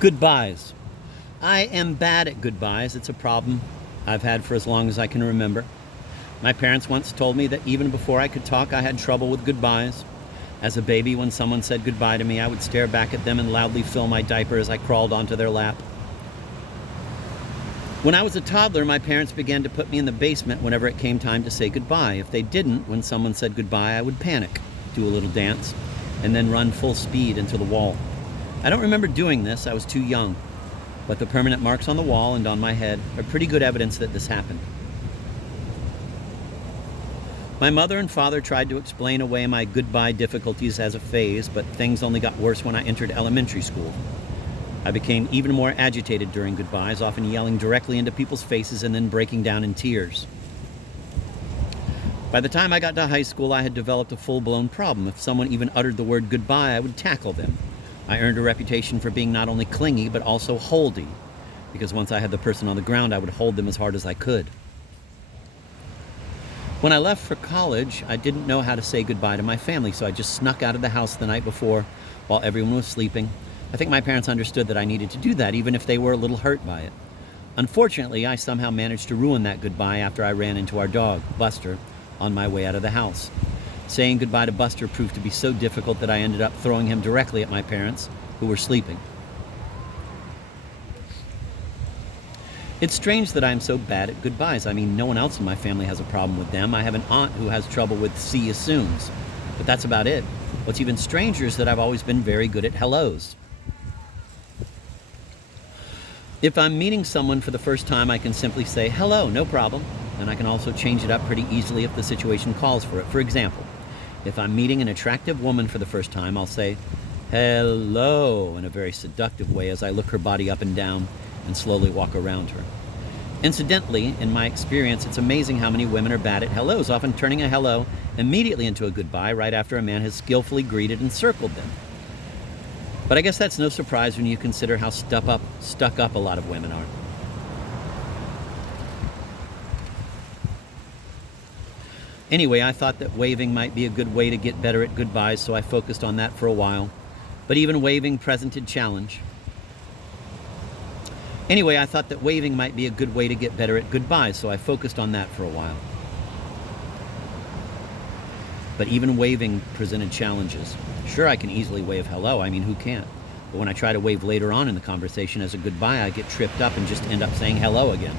Goodbyes. I am bad at goodbyes. It's a problem I've had for as long as I can remember. My parents once told me that even before I could talk, I had trouble with goodbyes. As a baby, when someone said goodbye to me, I would stare back at them and loudly fill my diaper as I crawled onto their lap. When I was a toddler, my parents began to put me in the basement whenever it came time to say goodbye. If they didn't, when someone said goodbye, I would panic, do a little dance, and then run full speed into the wall. I don't remember doing this, I was too young, but the permanent marks on the wall and on my head are pretty good evidence that this happened. My mother and father tried to explain away my goodbye difficulties as a phase, but things only got worse when I entered elementary school. I became even more agitated during goodbyes, often yelling directly into people's faces and then breaking down in tears. By the time I got to high school, I had developed a full-blown problem. If someone even uttered the word goodbye, I would tackle them. I earned a reputation for being not only clingy, but also holdy, because once I had the person on the ground, I would hold them as hard as I could. When I left for college, I didn't know how to say goodbye to my family, so I just snuck out of the house the night before while everyone was sleeping. I think my parents understood that I needed to do that, even if they were a little hurt by it. Unfortunately, I somehow managed to ruin that goodbye after I ran into our dog, Buster, on my way out of the house. Saying goodbye to Buster proved to be so difficult that I ended up throwing him directly at my parents, who were sleeping. It's strange that I'm so bad at goodbyes. I mean, no one else in my family has a problem with them. I have an aunt who has trouble with see you soons, but that's about it. What's even stranger is that I've always been very good at hellos. If I'm meeting someone for the first time, I can simply say, hello, no problem. And I can also change it up pretty easily if the situation calls for it. For example, if I'm meeting an attractive woman for the first time, I'll say, hello, in a very seductive way as I look her body up and down and slowly walk around her. Incidentally, in my experience, it's amazing how many women are bad at hellos, often turning a hello immediately into a goodbye right after a man has skillfully greeted and circled them. But I guess that's no surprise when you consider how stuck up a lot of women are. Anyway, I thought that waving might be a good way to get better at goodbyes, so I focused on that for a while. But even waving presented challenge. Anyway, I thought that waving might be a good way to get better at goodbyes, so I focused on that for a while. But even waving presented challenges. Sure, I can easily wave hello, I mean, who can't? But when I try to wave later on in the conversation as a goodbye, I get tripped up and just end up saying hello again.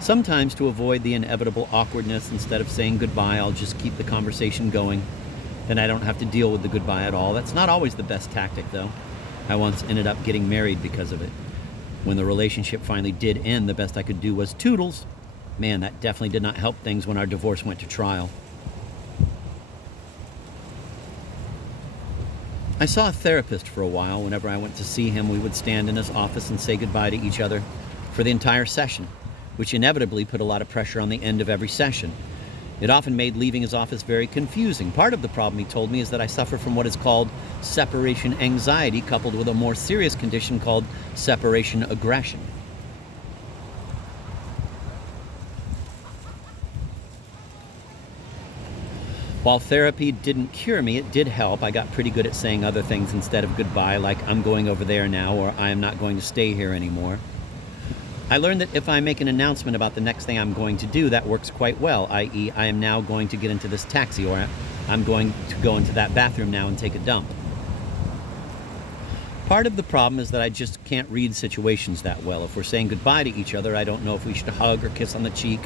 Sometimes, to avoid the inevitable awkwardness, instead of saying goodbye, I'll just keep the conversation going. Then I don't have to deal with the goodbye at all. That's not always the best tactic, though. I once ended up getting married because of it. When the relationship finally did end, the best I could do was toodles. Man, that definitely did not help things when our divorce went to trial. I saw a therapist for a while. Whenever I went to see him, we would stand in his office and say goodbye to each other for the entire session, which inevitably put a lot of pressure on the end of every session. It often made leaving his office very confusing. Part of the problem, he told me, is that I suffer from what is called separation anxiety, coupled with a more serious condition called separation aggression. While therapy didn't cure me, it did help. I got pretty good at saying other things instead of goodbye, like I'm going over there now, or I am not going to stay here anymore. I learned that if I make an announcement about the next thing I'm going to do, that works quite well, i.e. I am now going to get into this taxi, or I'm going to go into that bathroom now and take a dump. Part of the problem is that I just can't read situations that well. If we're saying goodbye to each other, I don't know if we should hug or kiss on the cheek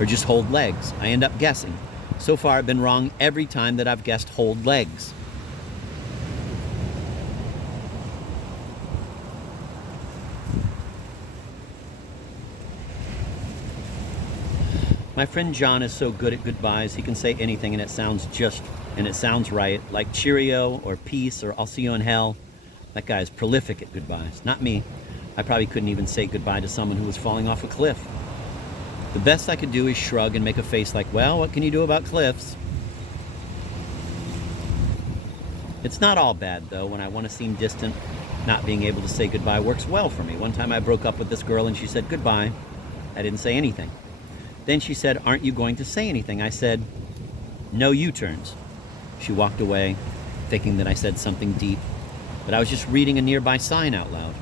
or just hold legs. I end up guessing. So far, I've been wrong every time that I've guessed hold legs. My friend John is so good at goodbyes, he can say anything and it sounds right, like cheerio or peace or I'll see you in hell. That guy is prolific at goodbyes. Not me. I probably couldn't even say goodbye to someone who was falling off a cliff. The best I could do is shrug and make a face like, well, what can you do about cliffs? It's not all bad, though. When I want to seem distant, not being able to say goodbye works well for me. One time I broke up with this girl and she said goodbye. I didn't say anything. Then she said, aren't you going to say anything? I said, no U-turns. She walked away, thinking that I said something deep, but I was just reading a nearby sign out loud.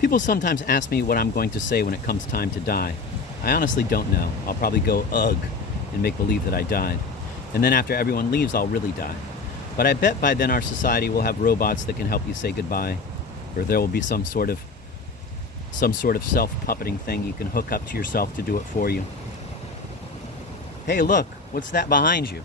People sometimes ask me what I'm going to say when it comes time to die. I honestly don't know. I'll probably go, ugh, and make believe that I died. And then after everyone leaves, I'll really die. But I bet by then our society will have robots that can help you say goodbye, or there will be some sort of self-puppeting thing you can hook up to yourself to do it for you. Hey, look, what's that behind you?